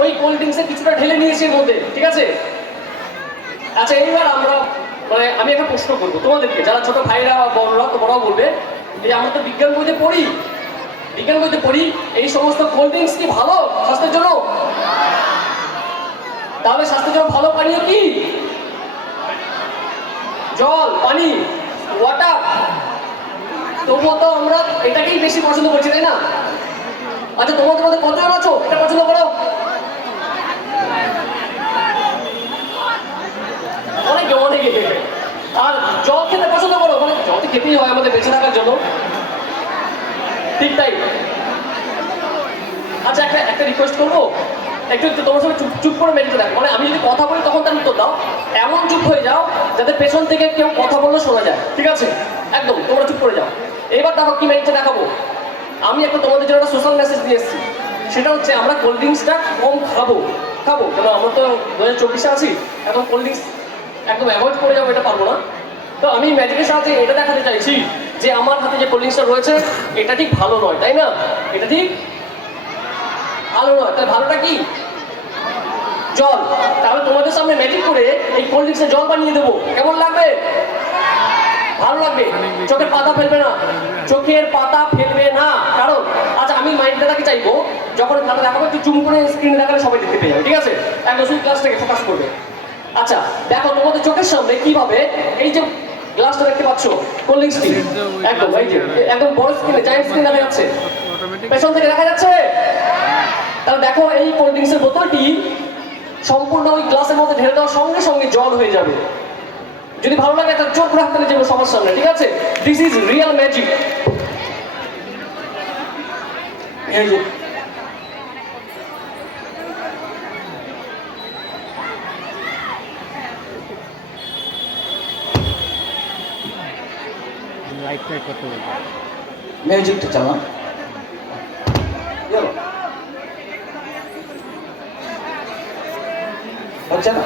ওই কোল্ড ড্রিঙ্কসের কিছুটা ঢেলে নিয়েছি এর মধ্যে, ঠিক আছে? আচ্ছা এইবার আমরা মানে আমি একটা প্রশ্ন করবো তোমাদেরকে, যারা ছোট ভাইরা বা বড়রা, তোমরাও বলবে যে আমরা তো বিজ্ঞান বইতে পড়ি, এই সমস্ত কোল্ড ড্রিঙ্কস কি ভালো স্বাস্থ্যের জন্য? তাহলে স্বাস্থ্যের জন্য ভালো পানীয় কি? জল, পানি, ওয়াটার। তবুও তো আমরা এটাকেই বেশি পছন্দ করছি, তাই না? আচ্ছা তোমাদের মধ্যে কতজন আছো এটা পছন্দ করো? অনেকে। আর জল খেতে পছন্দ করো? মানে জল তো খেতেই হয় আমাদের বেঁচে থাকার জন্য, ঠিক তাই। আচ্ছা একটা রিকোয়েস্ট করবো, একটু তোমার সঙ্গে চুপ করে মেডিতে দেখো, মানে আমি যদি কথা বলি তখন তার উত্তর দাও, এমন চুপ হয়ে যাও যাতে পেছন থেকে কেউ কথা বললে শোনা যায়, ঠিক আছে? একদম তোমরা চুপ করে যাও। এবার দেখো কি মেডিতে দেখাবো। আমি একটা তোমাদের জন্য একটা সোশ্যাল মেসেজ দিয়ে এসেছি, সেটা হচ্ছে আমরা কোল্ড ড্রিঙ্কসটা কম খাবো, কেন আমরা তো 2024-এ আছি, এখন কোল্ড ড্রিঙ্কস একদম অ্যাভয়েড করে যাবো এটা পারবো না। তো আমি ম্যাজিকের সাথে এটা দেখাতে চাইছি যে আমার হাতে যে কোল্ড ড্রিঙ্কসটা রয়েছে এটা ঠিক ভালো নয়, তাই না? এটা ঠিক ভালো নয়। তাহলে ভালোটা কি? জল। তাহলে তোমাদের সামনে ম্যাজিক করে এই কোল্ড ড্রিঙ্কসে জল বানিয়ে দেবো, কেমন লাগবে? ভালো লাগবে? চোখের পাতা ফেলবে না, কারণ আচ্ছা আমি মাইন্ডটাকে চাইবো যখন খেলা দেখাবো একটু জুম করে স্ক্রিনে দেখালে সবাই দেখতে পেয়ে যাবে, ঠিক আছে? একদম শুধু গ্লাসটাকে ফোকাস করবে। আচ্ছা দেখো তোমাদের চোখের সামনে কিভাবে এই যে গ্লাসটা দেখতে পাচ্ছ কোল্ড ড্রিঙ্কসটি, একদম এই যে একদম বড় স্ক্রিনে, জায়ান্ট স্ক্রিন দেখা যাচ্ছে, পেছন থেকে দেখা যাচ্ছে। তাহলে দেখো এই কোল্ড ড্রিঙ্কসের বোতলটি সম্পূর্ণ ওই গ্লাসের মধ্যে ঢেলে দেওয়ার সঙ্গে সঙ্গে জল হয়ে যাবে। যদি ভালো লাগে তাহলে চোখ রাখতে যাবো সবার সামনে, ঠিক আছে? This is real magic. ম্যাজিকটা চালান হচ্ছে না।